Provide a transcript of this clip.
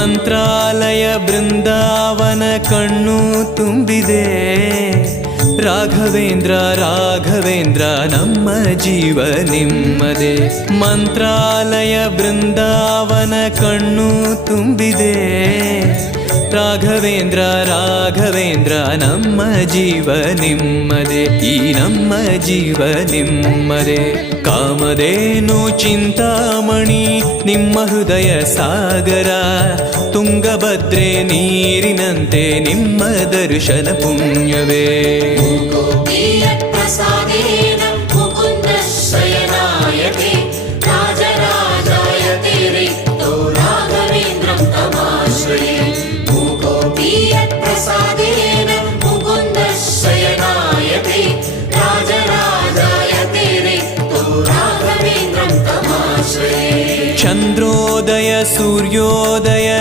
ಮಂತ್ರಾಲಯ ಬೃಂದಾವನ ಕಣ್ಣು ತುಂಬಿದೆ. ರಾಘವೇಂದ್ರ ರಾಘವೇಂದ್ರ ನಮ್ಮ ಜೀವ ನಿಮ್ಮದೇ. ಮಂತ್ರಾಲಯ ಬೃಂದಾವನ ಕಣ್ಣು ತುಂಬಿದೆ. ರಾಘವೇಂದ್ರ ರಾಘವೇಂದ್ರ ನಮ್ಮ ಜೀವ ನಿಮ್ಮದೇ. ಈ ನಮ್ಮ ಜೀವ ನಿಮ್ಮದೇ. ಕಾಮಧೇನು ಚಿಂತಾಮಣಿ ನಿಮ್ಮ ಹೃದಯ ಸಾಗರ. ತುಂಗಭದ್ರೆ ನೀರಿನಂತೆ ನಿಮ್ಮ ದರ್ಶನ ಪುಣ್ಯವೇ. ಚಂದ್ರೋದಯ ಸೂರ್ಯೋದಯ